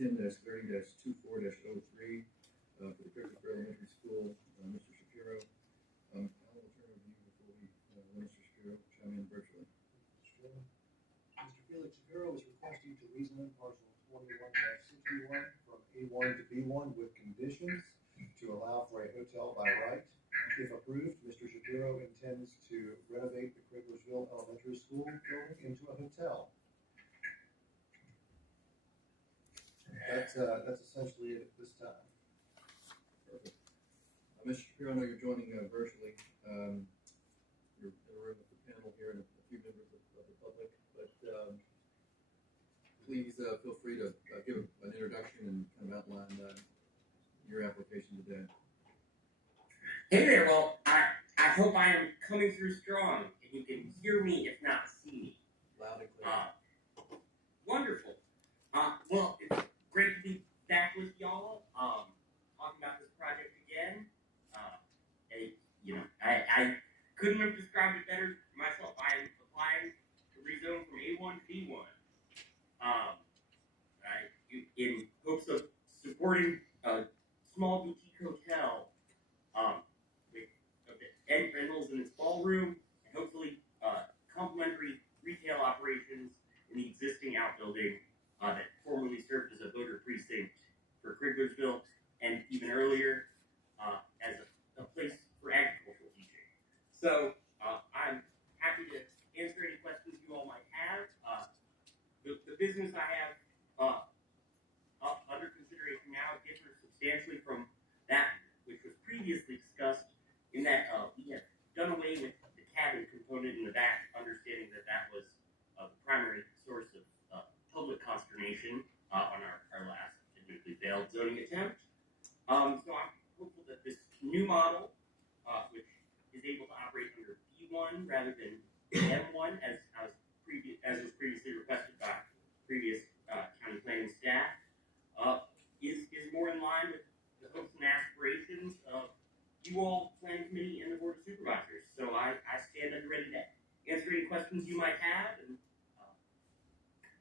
10-30-24-03 for the Criglersville Elementary School. Mr. Schapiro, I will turn over to you before we let Mr. Schapiro chime in virtually. Mr. Felix Schapiro is requesting to rezone parcel 21-61 from A1 to B1 with conditions to allow for a hotel by right. If approved, Mr. Schapiro intends to renovate the Criglersville Elementary School building into a hotel. That's essentially it at this time. Perfect. Mr. Shapiro, I know you're joining virtually. You're in the room with the panel here and a few members of the public, but please feel free to give an introduction and kind of outline your application today. Hey there, well, I hope I am coming through strong and you can hear me, if not see me. Loud and clear. Wonderful. Well, it's great to be back with y'all, talking about this project again. I couldn't have described it better myself. I am applying to rezone from A1 to B1, in hopes of supporting a small boutique hotel with rentals in its ballroom and hopefully complementary retail operations in the existing outbuilding that formerly served as a voter precinct for Criglersville and even earlier as a place for agricultural teaching. So I'm happy to answer any questions you all might have. The business I have under consideration now differs substantially from that which was previously discussed, in that we have done away with the cabin component in the back, understanding that that was the primary source of public consternation on our last admittedly failed zoning attempt. So I'm hopeful that this new model, which is able to operate under B1 rather than M1, as was previously requested by previous county planning staff, is more in line with the hopes and aspirations of you all, planning committee, and the board of supervisors. So I stand ready to answer any questions you might have and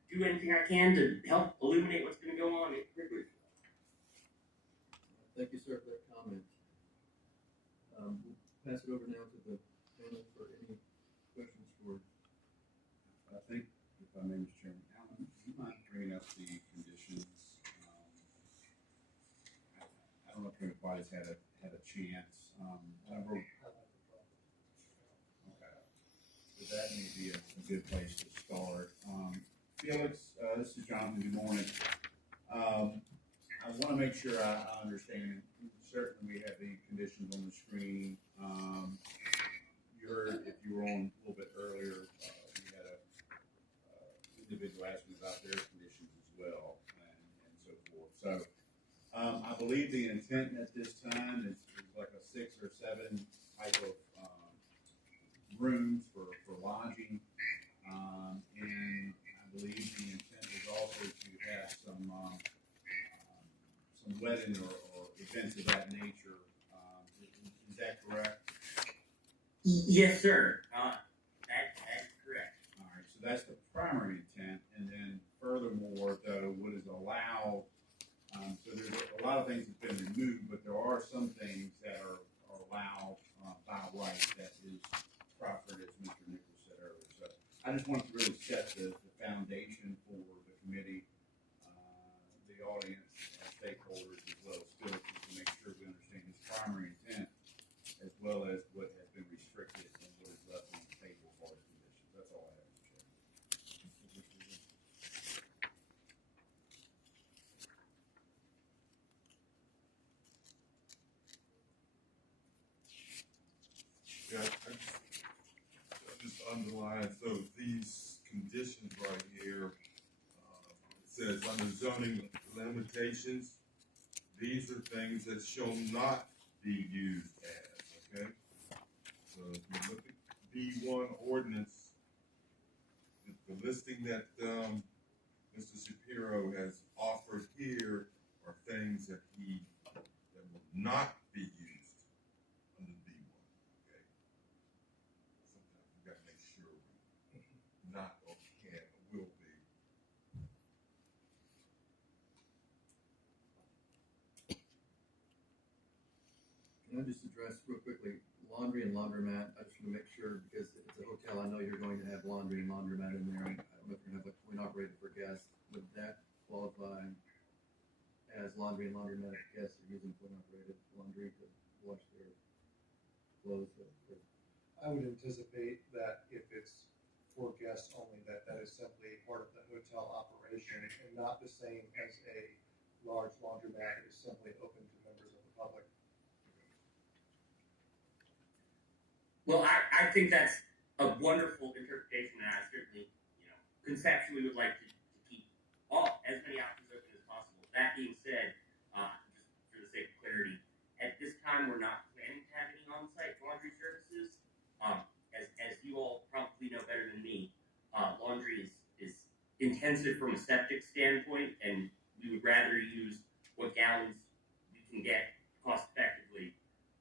do anything I can to help illuminate what's going to go on at Criglersville. Thank you, sir, for that comment. We'll pass it over now to the panel for any questions for. I think, if I may, Mr. Chairman, Alan, do you mind bringing up the conditions? I don't know if everybody's had a chance. Okay. So that may be a good place to start. Felix, this is Jonathan. Good morning. I want to make sure I understand. Certainly, we have the conditions on the screen. You heard, if you were on a little bit earlier, we had a individual asking about their conditions as well, and so forth. So, I believe the intent at this time is like a 6 or 7 type of rooms for lodging, and I believe the intent is also to have some wedding or events of that nature. Is that correct? Yes, sir. That's correct. All right. So that's the primary intent, and then furthermore, though, what is allowed. So there's a lot of things that's been removed, but there are some things that are allowed by right that is proffered, as Mr. Nichols said earlier. So I just wanted to really set the foundation for the committee, the audience, our stakeholders, as well as Felix, to make sure we understand his primary intent, as well as what has been restricted and what is left on the table as far as conditions. That's all I have to share. Yeah, I just underline, so these conditions right here, it says under zoning limitations, these are things that shall not be used as, okay? So if you look at B1 ordinance, the listing that Mr. Schapiro has offered here are things that will not be used under B1, okay? Sometimes we gotta make sure we not or can or will be. Can I just address real quickly, laundry and laundromat, I just want to make sure, because it's a hotel, I know you're going to have laundry and laundromat in there. I don't know if you're going to have a coin operated for guests. Would that qualify as laundry and laundromat if guests are using coin operated laundry to wash their clothes? I would anticipate that if it's for guests only, that is simply part of the hotel operation and not the same as a large laundromat that is simply open to members of the public. Well, I think that's a wonderful interpretation, and I certainly, conceptually would like to keep as many options open as possible. That being said, just for the sake of clarity, at this time we're not planning to have any on-site laundry services. As you all probably know better than me, laundry is intensive from a septic standpoint, and we would rather use what gallons we can get cost effectively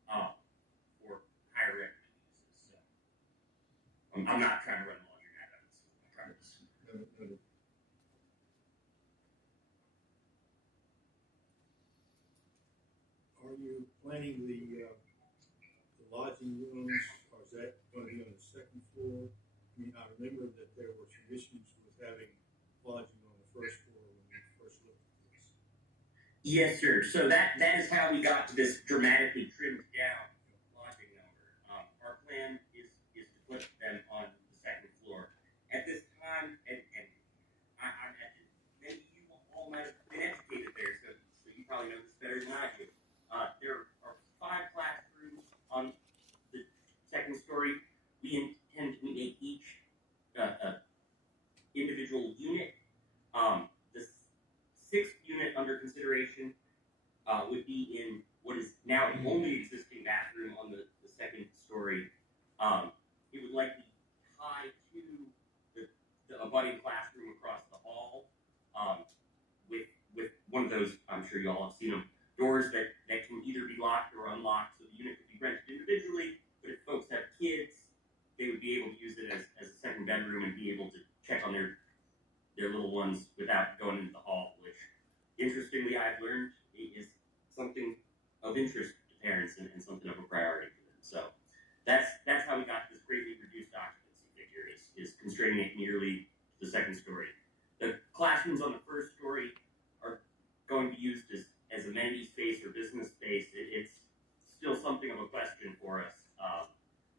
for higher revenue uses. So, I'm not trying to run laundromat on this. I promise. Are you planning the lodging rooms, or is that going to be on the second floor? I mean, I remember that there were some issues with having lodging on the first floor when we first looked at this. Yes, sir. So that is how we got to this dramatically trimmed down lodging number. Our plan is to put them on the second floor. At this time, and I imagine maybe you all might have been educated there, so you probably know this better than I do. There are 5 classrooms on the second story. We intend to make each individual unit. The 6th unit under consideration would be in what is now the only existing bathroom on the second story. It would likely tie to the abutting classroom across the hall with one of those, I'm sure you all have seen them, doors that can either be locked or unlocked, so the unit could be rented individually, but if folks have kids, they would be able to use it as a second bedroom and be able to check on their little ones without going into the hall, which, interestingly, I've learned is something of interest to parents and something of a priority for them. So that's how we got this greatly reduced occupancy figure, is constraining it merely to the second story. The classrooms on the first story are going to be used as amenity space or business space. It's still something of a question for us.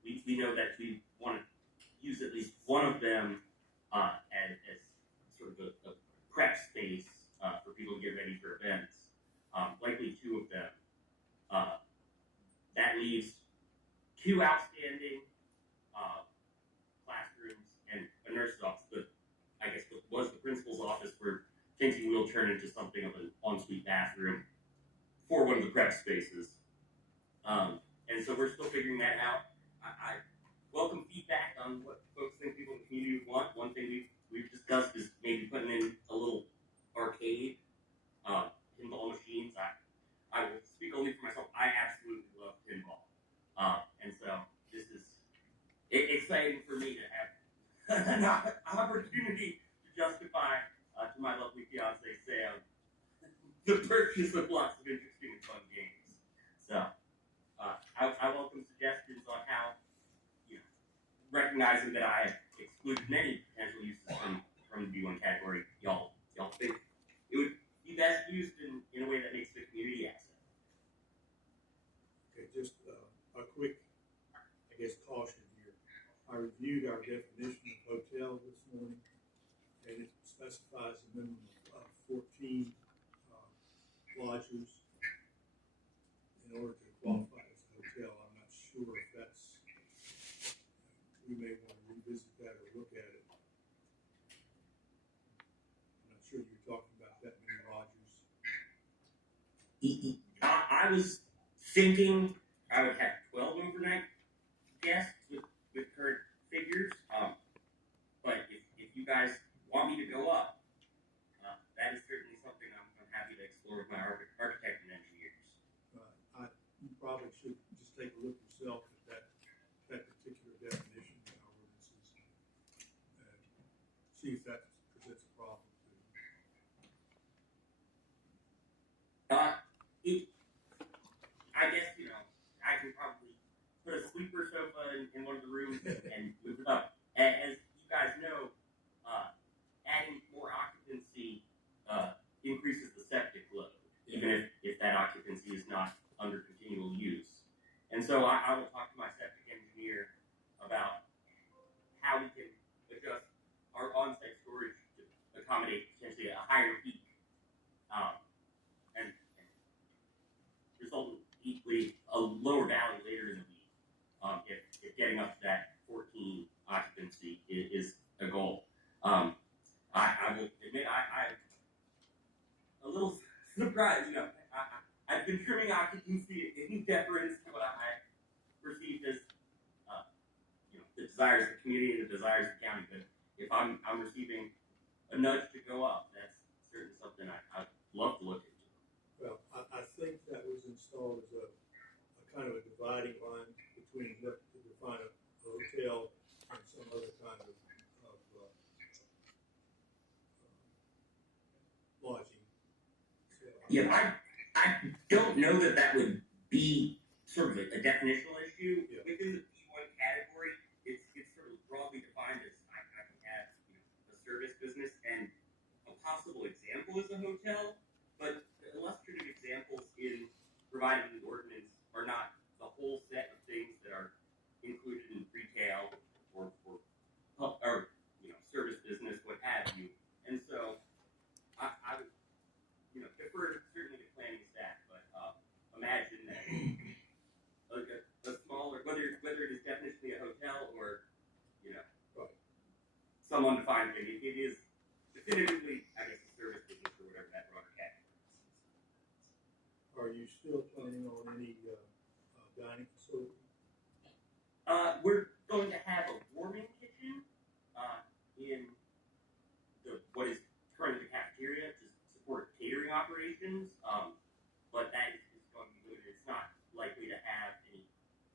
We know that we want to use at least one of them as sort of a prep space for people to get ready for events. Likely 2 of them. That leaves 2 outstanding classrooms and a nurse's office. I guess what was the principal's office, we're thinking we'll turn into something of an ensuite bathroom for one of the prep spaces. And so we're still figuring that out. I welcome feedback on what folks think people in the community want. One thing we've discussed is maybe putting in a little arcade, pinball machines. I will speak only for myself. I absolutely love pinball. And so this is exciting for me to have an opportunity to justify to my lovely fiance, Sam, the purchase of lots of interesting and fun games. So I welcome suggestions on how, recognizing that I have excluded many potential uses from the B1 category, y'all think it would be best used in a way that makes the community asset. Okay, just a quick, I guess, caution here. I reviewed our definition of hotel this morning, and it specifies a minimum of 14 lodgers in order to qualify as a hotel. I'm not sure if that's, we may want to revisit that or look at it. I'm not sure you're talking about that many lodgers. I was thinking I would have 12 overnight guests with current figures. But if you guys want me to go up, that is certainly something I'm happy to explore with my architect and engineers. You probably should just take a look yourself at that particular definition in our ordinances and see if that presents a problem to you. I guess, I increases the septic load, even if that occupancy is not under continual use. And so I will talk to my septic engineer about how we can adjust our on-site storage to accommodate potentially a higher peak, and result in equally a lower value later in the week, if getting up to that 14 occupancy is a goal. I will admit I'm a little surprised. I've been trimming occupancy in deference to what I perceived as the desires of the community and the desires of the county. But if I'm receiving a nudge to go up, that's certainly something I'd love to look into. Well, I think that was installed as a kind of a dividing line between to define a hotel and some other kind of lodging. So, Yeah, I don't know that would be sort of a definitional issue. Yeah. Within the P1 category, it's sort of broadly defined as I can have a service business, and a possible example is a hotel, but the illustrative examples in provided in the ordinance are not the whole set of things that are included in retail or service business, what have you. And so I would defer certainly to planning staff, but imagine that a smaller, whether it is definitionally a hotel or some undefined thing, it is definitively, I guess, a service business or whatever that broader category is. are you still planning on any dining facility? We're going to have a warming kitchen in what is currently the cafeteria to support catering operations, but that is going to be limited. It's not likely to have any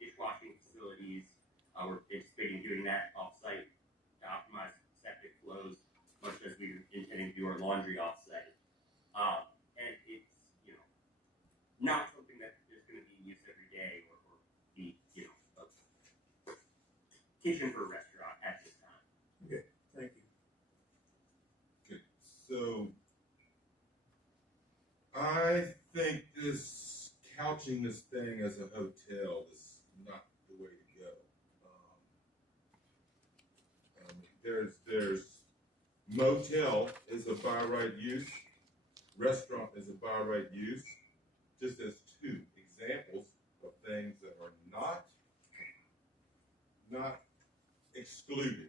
dishwashing facilities. We're anticipating doing that off-site to optimize septic flows, much as we're intending to do our laundry off-site. And it's not something that is going to be in use every day or be a kitchen for a restaurant at this time. Okay, thank you. Okay, so I think couching this thing as a hotel is not the way to go. There's motel is a by right use, restaurant is a by right use, just as two examples of things that are not excluded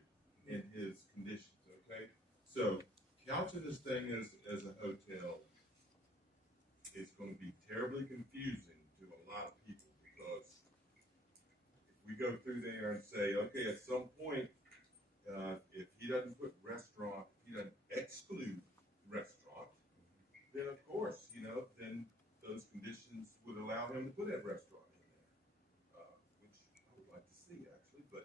in his conditions, okay? So couching this thing as a hotel is going to be terribly confusing to a lot of people, because if we go through there and say, okay, at some point, if he doesn't put restaurant, he doesn't exclude restaurant, then of course, then those conditions would allow him to put that restaurant in there, which I would like to see actually, but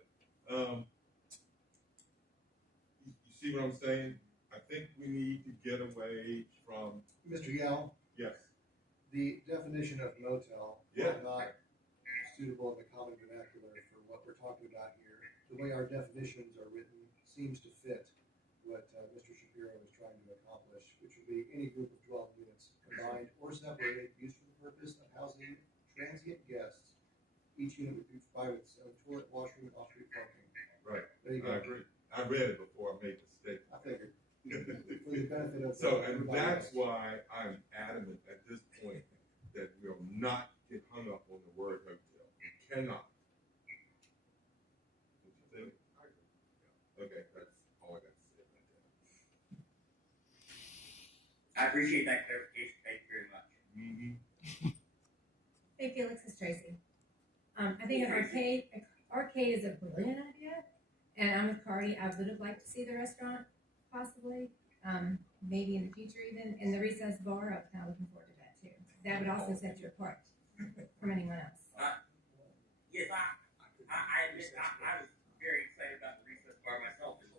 you see what I'm saying? I think we need to get away from, Mr. Yao, yes, the definition of motel Yeah. is not suitable in the common vernacular for what we're talking about here. The way our definitions are written seems to fit what Mr. Schapiro is trying to accomplish, which would be any group of dwelling units combined or separated, used for the purpose of housing transient guests. Each unit would be provided with its own toilet, washroom, and off-street parking. right, There you I go. agree. I read it before I made the statement. I figured. For the benefit of So, and everybody that's else. why I'm adamant at this point that we'll not get hung up on the word hotel. We cannot. Would you think? I agree. Yeah. Okay, that's all I got to say about that. I appreciate that clarification. Thank you very much. Mm-hmm. Hey Felix, it's Tracy. I think an arcade is a brilliant idea, and I'm with Cardi. I would have liked to see the restaurant, possibly, maybe in the future even, and the recess bar. I was kind of looking forward to that too. That would also set you apart from anyone else. Yes, I admit I was very excited about the recess bar myself, and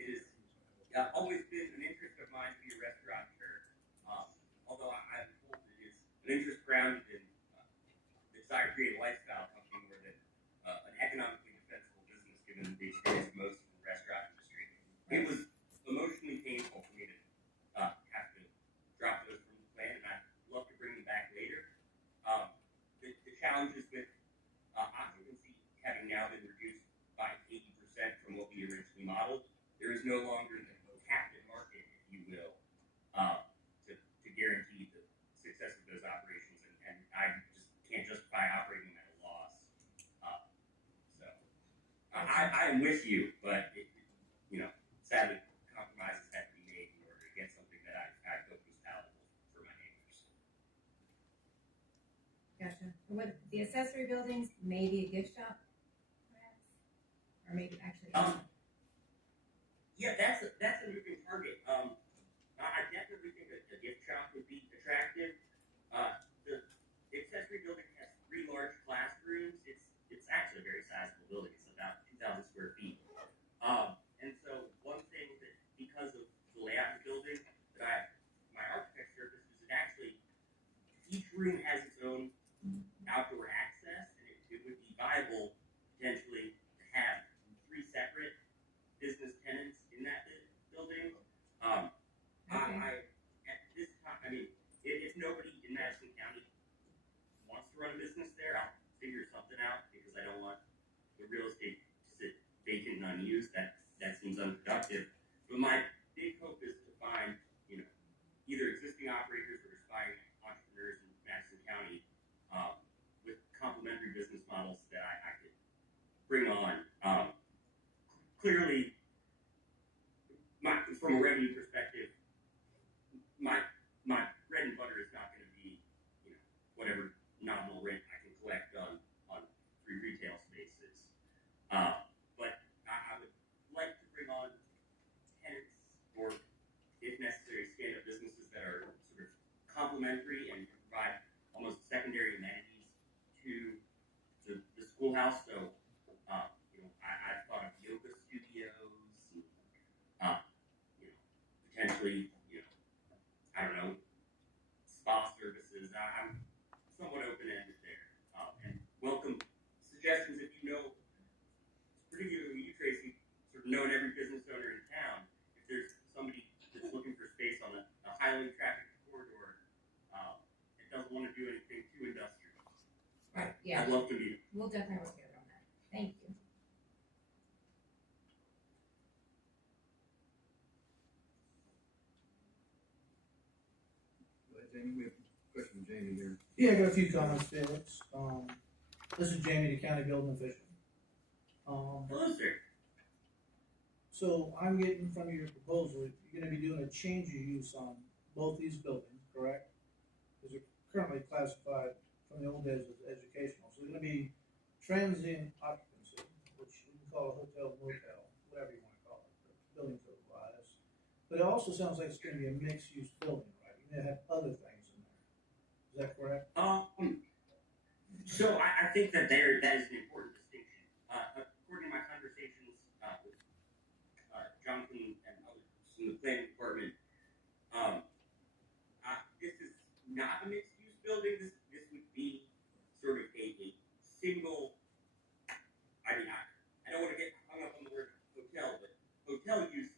it has always been an interest of mine to be a restaurateur. Although I'm told it is an interest grounded in the desire to create a lifestyle company more than an economically defensible business, given the experience of most of the restaurant industry. It was emotionally painful for me to have to drop the I am with you, but sadly, compromises have to be made in order to get something that I hope is palatable for my neighbors. Gotcha. What, the accessory buildings, maybe a gift shop, perhaps? Or maybe actually. Yeah, that's a moving target. I definitely think that a gift shop would be attractive. The accessory building has 3 large classrooms. It's actually a very sizable building. It's about 2,000 square feet. And so one thing that, because of the layout of the building, my architect service is that actually each room has its own outdoor access, and it would be viable potentially to have 3 separate business tenants in that building. At this time, if nobody in Madison County wants to run a business there, I'll figure something out, because I don't want the real estate to sit vacant and unused. That seems unproductive. But my big hope is to find, either existing operators or aspiring entrepreneurs in Madison County with complementary business models that I could bring on. Clearly, from a revenue perspective, my bread and butter is not going to be, whatever nominal rent I can collect on 3 retail spaces. But I would like to bring on tenants, or if necessary, stand-up businesses that are sort of complementary and provide almost secondary amenities to the schoolhouse. So, I've thought of yoga studios, and, potentially, I don't know, spa services. I'm somewhat open-ended there, and welcome suggestions if you know, particularly you, Tracy, sort of knowing every business owner in town. If there's somebody that's looking for space on a highly trafficked corridor, and doesn't want to do anything too industrial, Right, yeah. I'd love to meet them. We'll definitely work together on that. Thank you. Jamie, we have a question from Jamie here. Yeah, I got a few comments, Felix. This is Jamie, the county building official. Hello, sir. So I'm getting from your proposal, you're gonna be doing a change of use on both these buildings, correct? Because they're currently classified from the old days as educational, so they're gonna be transient occupancy, which we can call a hotel, motel, whatever you wanna call it, building code wise. But it also sounds like it's gonna be a mixed-use building, right? You're gonna have other things in there. Is that correct? So I think that that is an important distinction. According to my conversations with Jonathan and others in the planning department, this is not a mixed-use building. This would be sort of a single. I don't want to get hung up on the word hotel, but hotel use.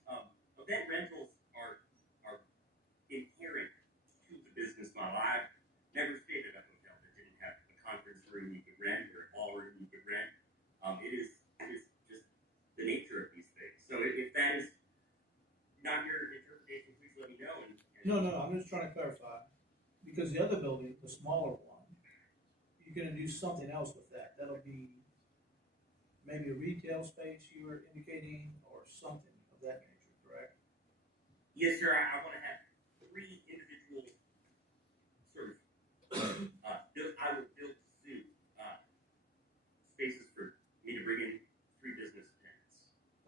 Event rentals are inherent to the business model. I've never stayed at a hotel that didn't have a conference room you could rent or a ballroom you could rent. It is just the nature of these things. So if that is not your interpretation, please let me know. No, I'm just trying to clarify, because the other building, the smaller one, you're gonna do something else with that. That'll be maybe a retail space you were indicating, or something of that nature, correct? Yes, sir. I want to have 3 individual sort of I will build soon spaces for me to bring in 3 business tenants.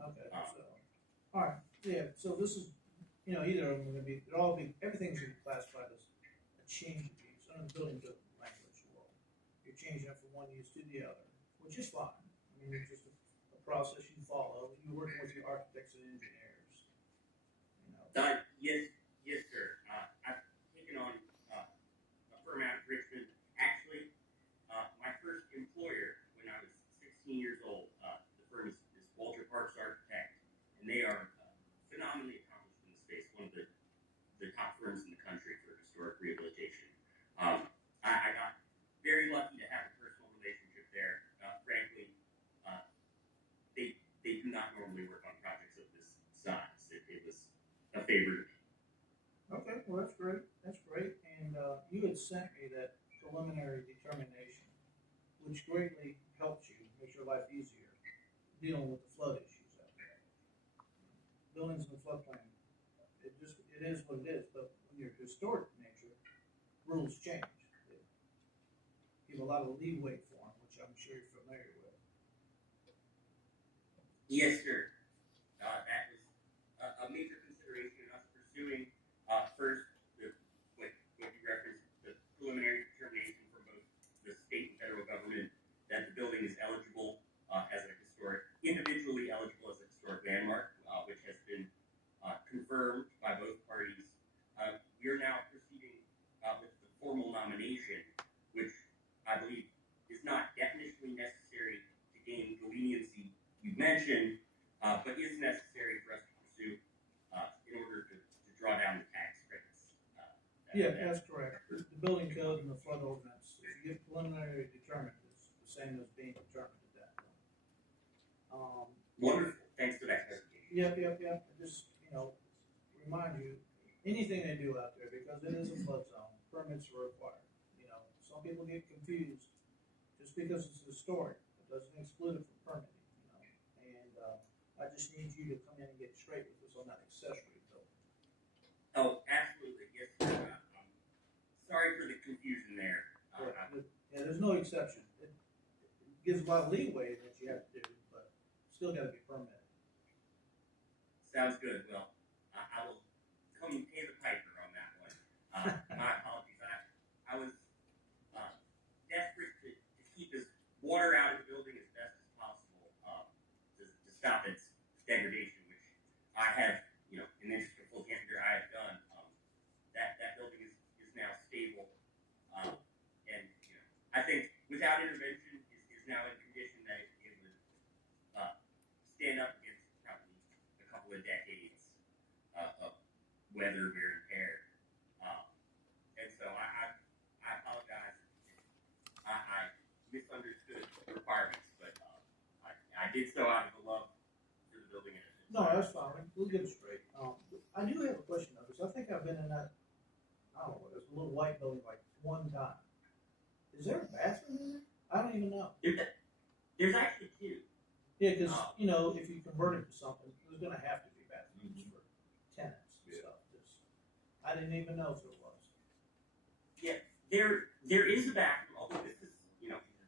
Okay, so, all right, yeah, so this is, either of them are gonna be, everything's gonna be classified as a change of use, under the building code language, you're changing it from one use to the other, which is fine. I mean, it's just a process you follow, you're working with your architects and engineers, Yes, sir. I've taken on a firm out of Richmond. Actually, my first employer when I was 16 years old, the firm is Walter Parks Architect, and they are phenomenally accomplished in the space, one of the top firms in the country for historic rehabilitation. I got very lucky to have a personal relationship there. Frankly, they do not normally work on projects of this size. It was a favor to me. Okay, well, that's great, and, you had sent me that preliminary determination, which greatly helps you, makes your life easier, dealing with the flooding. rules change. They give a lot of leeway for them, which I'm sure you're familiar with. Yes, sir. That was a major consideration in us pursuing, first, what you referenced, the preliminary determination from both the state and federal government that the building is eligible, as a historic, individually eligible as a historic landmark, which has been, confirmed by both parties. We are now proceeding, with the formal nomination, which I believe is not definitionally necessary to gain the leniency you mentioned, but is necessary for us to pursue, in order to draw down the tax credits. Yeah, that's correct. The building code and the flood ordinance, if you get preliminary determined, it's the same as being determined at that point. Wonderful. Thanks for that clarification. Yep. Just, remind you, anything they do out there, because it is a flood zone, permits are required. Some people get confused. Just because it's historic, it doesn't exclude it from permitting, And, I just need you to come in and get straight with us on that accessory building. Oh, absolutely. Yes, sir. Sorry for the confusion there. Yeah, there's no exception. It gives a lot of leeway that you have to do, but still gotta be permitted. Sounds good. Well, I will come and pay the piper on that one. My apologies. I was desperate to keep this water out of the building as best as possible, to stop its degradation, which I have, in the interest of full candor, I have done. That building is now stable, and I think without intervention is now in condition that it would stand up against probably a couple of decades of weather wear and tear. And so I apologize. I misunderstood the requirements, but I did so out of the love for the building. No, that's fine. We'll get it straight. I do have a question though, because I think I've been in that, I don't know, there's a little white building like one time. Is there a bathroom in there? I don't even know. There's actually two. Yeah, because, if you convert it to something, there's gonna have to be bathrooms for tenants and stuff. I didn't even know if there was. Yeah, there is a bathroom, although this is,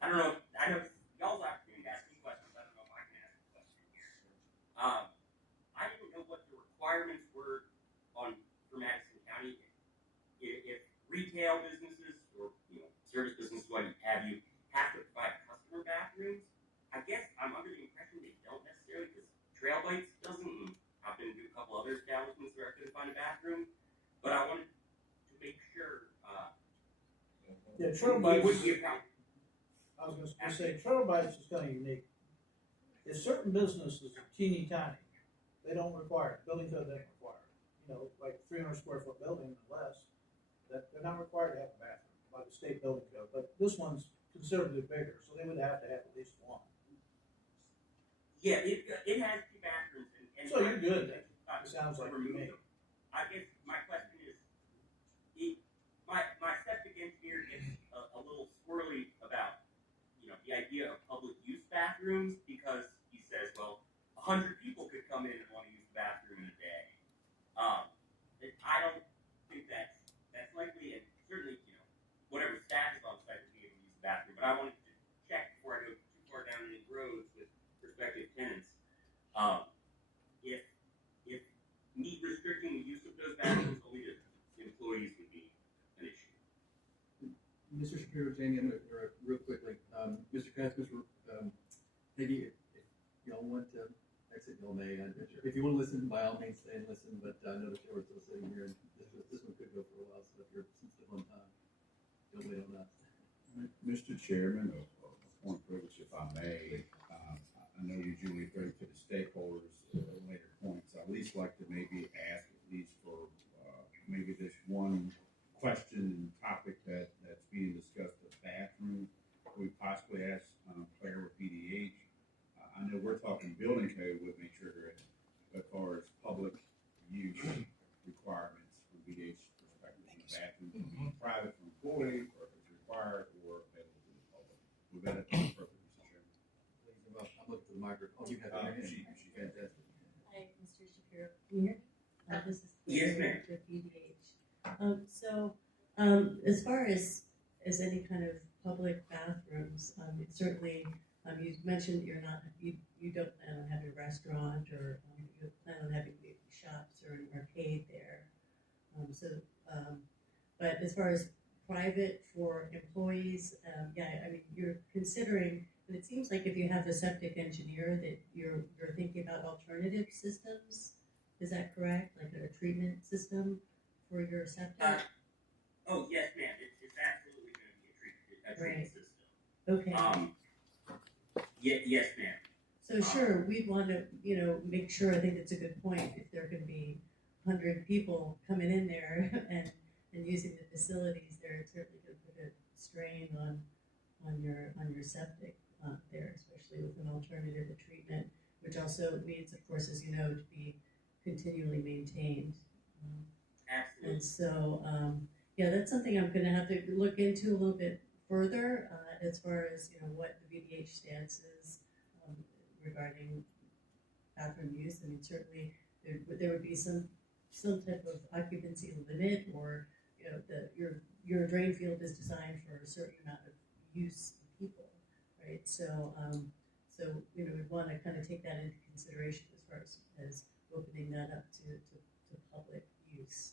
I don't know, I know y'all's opportunity to ask me questions, I don't know if I can ask a question here. I didn't know what the requirements were for Madison County. If retail businesses or, service businesses, what have you, have to provide customer bathrooms, I guess I'm under the impression they don't necessarily, because Trail Bites doesn't, and I've been to a couple other establishments where I couldn't find a bathroom, but I wanted to make sure, Yeah, Trail it Bites. wouldn't be a problem. I was gonna say, Trail Bites is kind of unique. If certain businesses are teeny tiny, they don't require it, building code doesn't require it. Like 300 square foot building and less, that they're not required to have a bathroom by the state building code. But this one's considerably bigger, so they would have to have at least one. Yeah, it has two bathrooms, and So you're good then. It sounds like to me. I guess my question is, my septic engineer gets a little squirrely about, the idea of public use bathrooms, because he says, well, 100 people could come in and want to use the bathroom in a day. I don't think that's likely, and certainly, whatever staff is on site would be able to use the bathroom, but I wanted to check before I go too far down any roads with prospective tenants. If me restricting the use of those bathrooms only to employees would be an issue. Mr. Shapiro, Jamie, I'm gonna interrupt real quickly. Mr. Katz, Peggy, if y'all want to exit, y'all may. If you want to listen, by all means, stay and listen, but I know that they were still sitting here, and this one could go for a while, so if you're sensitive on time, don't wait on us. Mr. Chairman, a point of privilege, if I may, I know you usually go to the stakeholders at later points. I'd at least like to maybe ask at least for maybe this one question and topic that's being discussed, the bathroom. We possibly ask Claire with PDH. I know we're talking building code with make sure that as far as public use requirements from PDH perspective, the bathroom can be private for employees, or if it's required, or available to the public. We've got a purpose, Mr. Chairman. I'm looking for the microphone. You have it. She fantastic. Hi, Mr. Shapiro. Can you hear me? This is Yes, ma'am. Director of PDH. So As far as any kind of public bathrooms, certainly, you mentioned you don't plan on having a restaurant or you plan on having maybe shops or an arcade there. But as far as private for employees, yeah, I mean, you're considering, but it seems like if you have a septic engineer that you're thinking about alternative systems. Is that correct? Like a treatment system for your septic? Oh, yes, ma'am. It's absolutely going to be a treatment system. Okay. Yes, ma'am. So sure, we'd want to, make sure, I think that's a good point, if there can be 100 people coming in there and using the facilities there, it's certainly going to put a strain on your septic there, especially with an alternative to treatment, which also needs, of course, as you know, to be continually maintained. Absolutely. And so, yeah, that's something I'm going to have to look into a little bit further as far as what the VDH stance is regarding bathroom use. I mean, certainly there would be some type of occupancy limit, or your drain field is designed for a certain amount of use of people, right? So we'd want to kind of take that into consideration as far as opening that up to public use.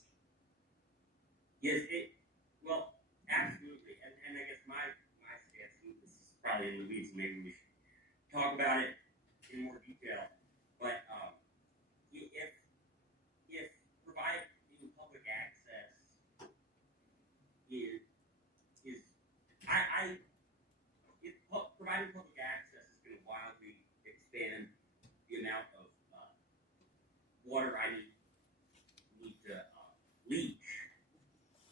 Yes, well, absolutely. And I guess my stance, and this is probably in the weeds, maybe we should talk about it in more detail. But if providing public access is providing public access is going to wildly expand the amount of water I need to leach.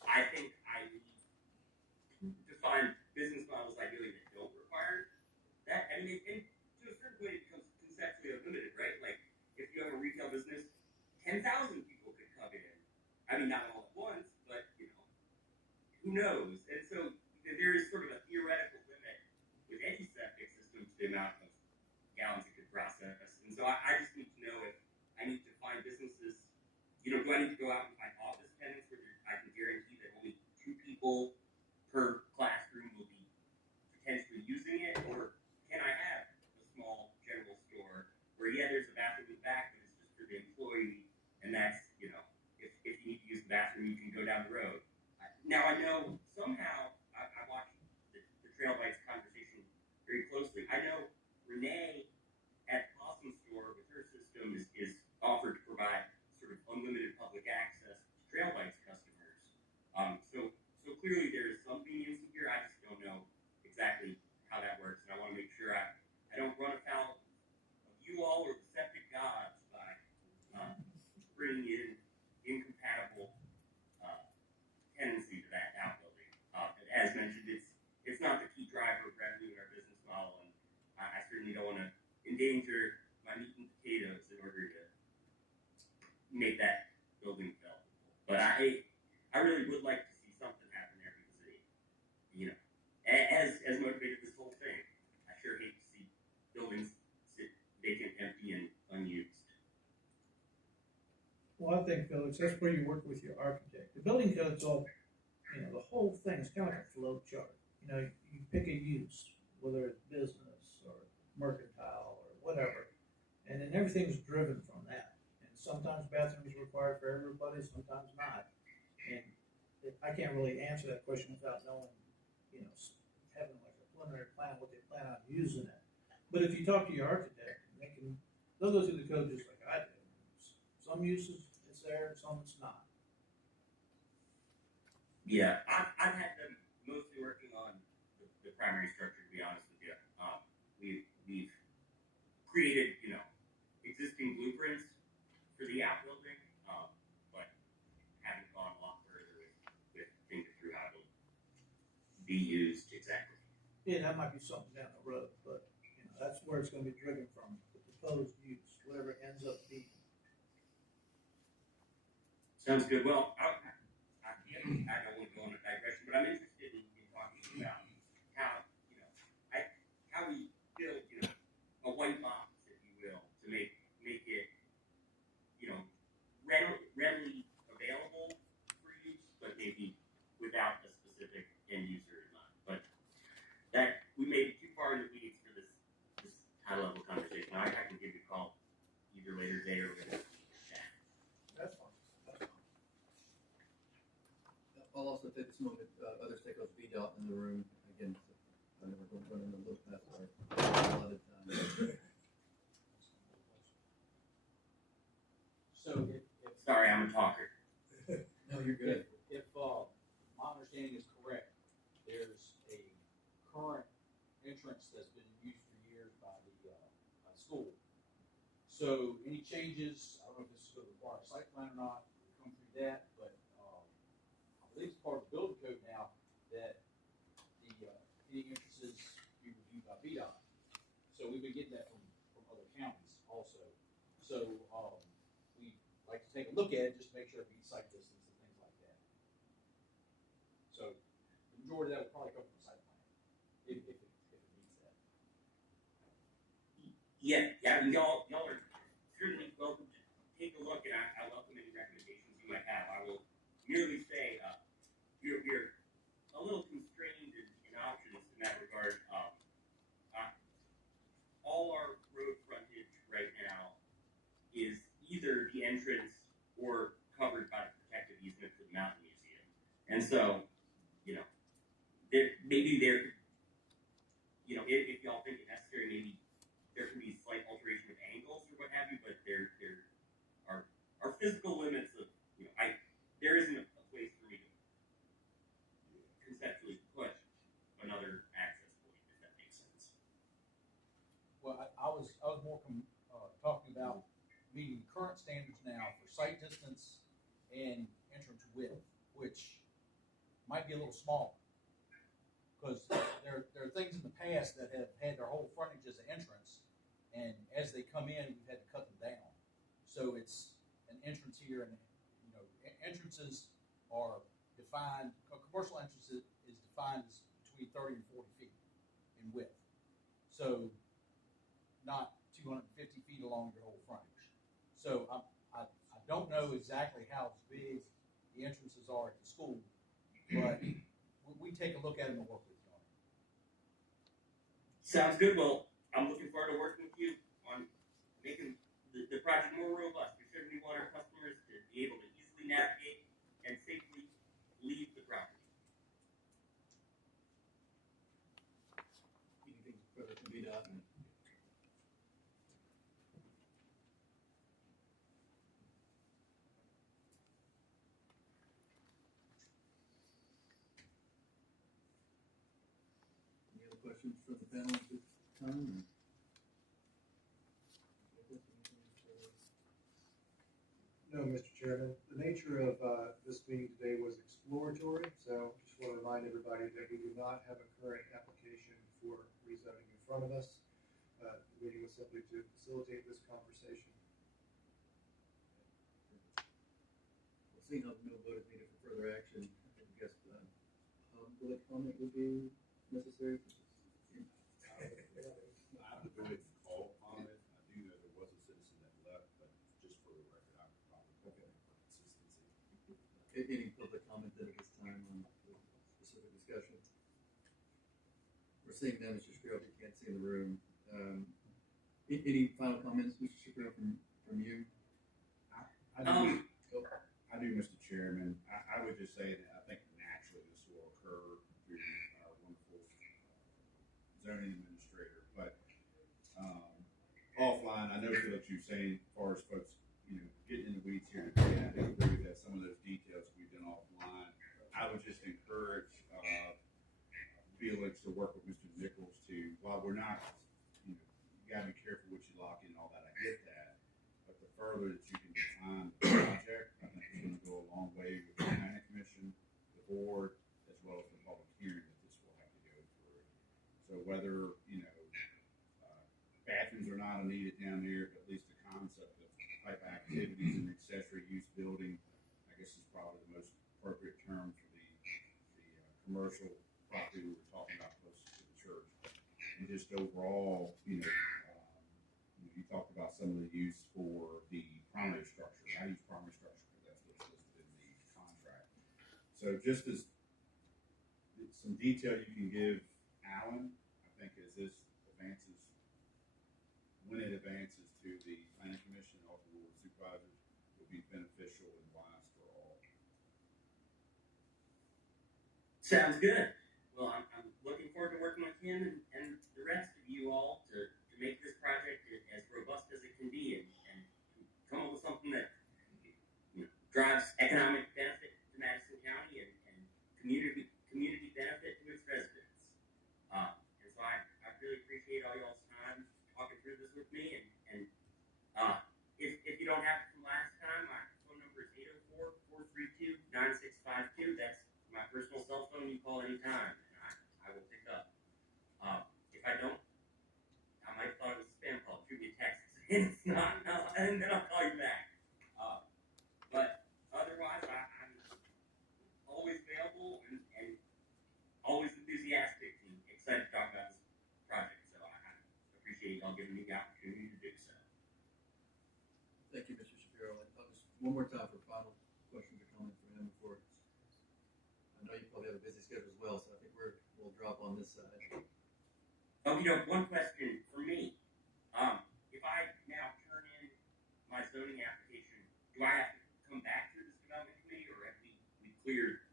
I think I need to find business models ideally that don't require that. I mean, and to a certain point, it becomes conceptually unlimited, right? Like, if you have a retail business, 10,000 people could come in. I mean, not all at once, but, who knows? And so there is sort of a theoretical limit with any septic system to the amount of gallons it could process. And so I just need to know if I need to find businesses, do I need to go out and find office tenants where I can guarantee that only 2 people per classroom will be potentially using it? Or can I have a small general store where, there's a bathroom in the back, but it's just for the employee, and that's, if you need to use the bathroom, you can go down the road. Now, I know somehow, I watched the Trail Bites conversation very closely. I know Renee at Possum Store with her system is offered to provide sort of unlimited public access to Trail Bites customers. So clearly there is some leniency here. I just don't know exactly how that works, and I want to make sure I don't run afoul of you all or the septic gods by bringing in incompatible tendency to that outbuilding. As mentioned, it's not the key driver of revenue in our business model, and I certainly don't want to endanger my meat and potatoes in order to make that building developable. But I really would like to see something happen there because as motivated this whole thing, I sure hate to see buildings sit vacant, empty, and unused. Well, I think, Felix, that's where you work with your architect. The building code's all, the whole thing is kind of like a flow chart. You pick a use, whether it's business or mercantile or whatever, and then everything's driven from that. And sometimes bathrooms are required for everybody, sometimes not. And I can't really answer that question without knowing, having like a preliminary plan, what they plan on using it. But if you talk to your architect, they'll go through the code just like I do. Some uses it's there, some it's not. Yeah, I've had them mostly working on the primary structure, to be honest with you. We've created, existing blueprints for the outbuilding, but haven't gone a lot further with thinking through how to be used exactly. Yeah, that might be something down the road, but that's where it's going to be driven from, the proposed use, whatever it ends up being. Sounds good. Well, I don't want to go on a digression, but I'm interested in talking about how we build, a white box, if you will, to make it, readily available for use, but maybe without at this moment, other stakeholders, VDOT in the room, again, I never go running a little past our allotted time. So Sorry, I'm a talker. No, you're good. if my understanding is correct, there's a current entrance that's been used for years by the school. So any changes, I don't know if this is gonna require a site plan or not, we'll come through that, but, I believe it's part of the building code now that the, any entrances be reviewed by VDOT. So we've been getting that from other counties also. So, we like to take a look at it, just to make sure it meets site distance and things like that. So, the majority of that will probably come from site plan, if it meets that. Yeah, I mean, y'all are certainly welcome to take a look, and I welcome any recommendations you might have. I will merely say, you're a little constrained in options in that regard. All our road frontage right now is either the entrance or covered by the protective easement for the Mountain Museum. And so, if y'all think it necessary, maybe there can be slight alteration of angles or what have you, but there are physical limits of, there isn't a place for me to conceptually put another access point, if that makes sense. Well, I was more talking about meeting current standards now for site distance and entrance width, which might be a little smaller. Because there are things in the past that have had their whole frontage as an entrance, and as they come in, we've had to cut them down. So it's an entrance here, and entrances are defined. A commercial entrance is defined as between 30 and 40 feet in width. So not 250 feet along your whole frontage. So I don't know exactly how big the entrances are at the school, but we take a look at them and work with you on it. Sounds good. Well, I'm looking forward to working with you on making the project more robust. We certainly want our customers to be able to easily navigate and safely leave the property. Anything further from VDOT? Any other questions from the panel at this time? No, Mr. Chairman. The nature of this meeting today was exploratory, so just want to remind everybody that we do not have a current application for rezoning in front of us. The meeting was simply to facilitate this conversation. Well, seeing how no vote is needed for further action, I guess public comment would be necessary. I would go ahead and call comment. I do know there was a citizen that left, but just for the record, I would probably call it for consistency. Any public comment then at this time on the specific discussion? We're seeing none, Mr. Shapiro, if you can't see in the room. Any final comments, Mr. Shapiro, from you? I do, Mr. Chairman. I would just say that I think naturally this will occur through our wonderful zoning administrator. But offline, I know, Felix, you're saying as far as folks, getting in the weeds here today, I do agree that some of those details we've done offline. I would just encourage Felix to work with Mr. Nichols while we're not, you gotta be careful what you lock in and all that. I get that. But the further that you can define the project, I think it's gonna go a long way with the planning commission, the board, as well as the public hearing that this will have to go through. So whether, bathrooms are not needed down there, but at least the concept of type activities and accessory use building, I guess is probably the most appropriate term for the commercial property we were talking about close to the church. And just overall, you talked about some of the use for the primary structure. I use primary structure because that's what's listed in the contract. So just as some detail you can give Alan, I think as this advances, when it advances to the planning commission, all the board supervisors, will be beneficial and wise for all. Sounds good. Well, I'm looking forward to working with him and the rest of you all to make this project as robust as it can be and come up with something that drives economic benefit to Madison County and community benefit to its residents. And so I really appreciate all y'all's time talking through this with me. And if you don't have it from last time, my phone number is 804-432-9652. That's my personal cell phone. You call anytime, and I will pick up. If I don't, I might have thought it was a spam call. Shoot me a text, and it's not, and then I'll call you back. But otherwise, I'm always available and always enthusiastic and excited to talk about this project. So I appreciate y'all giving me the opportunity to do so. Thank you, Mr. Shapiro. And I'll just, one more time for final questions or comments for him before, I know you probably have a busy schedule as well, so I think we'll drop on this side. Oh, one question for me. If I now turn in my zoning application, do I have to come back to this development committee, or have we cleared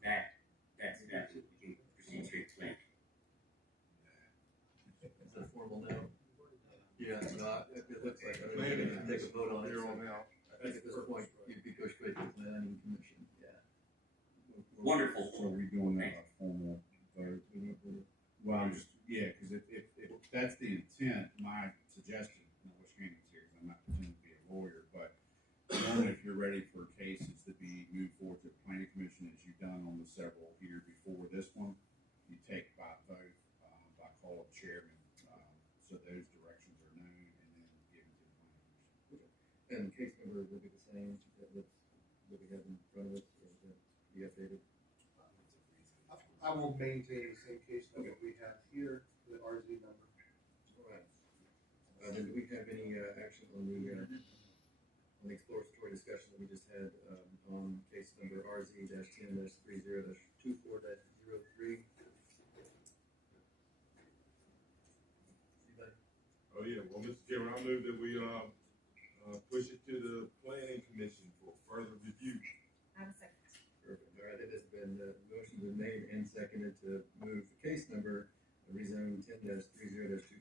that step? We can proceed straight to planning. Is that a formal no? Yeah, no, it looks like, I mean, we're gonna take a vote on it. Here So on out. I think at this point, you'd go straight to the planning commission, yeah. Wonderful. So are we doing that by formal vote? Well, I'm just, yeah, because if that's the intent, my suggestion, and I wish Andy was here, because I'm not pretending to be a lawyer, but normally if you're ready for cases to be moved forward to the planning commission, as you've done on the several here before this one, you take by vote, by call of chairman, so those directions are known and then given to the planning commission. And case number will be the same that we have in front of us, or will that be updated? I will maintain the same case number we have here, the RZ number. All right. Then do we have any action on the exploratory discussion that we just had on case number RZ-10-30-24-03? Anybody? Oh, yeah, well, Mr. Chairman, I move that we, push it to the planning commission for further review. I have a second. Perfect. All right, it has been, motion been made and seconded to move the case number, rezone 10-30-24-03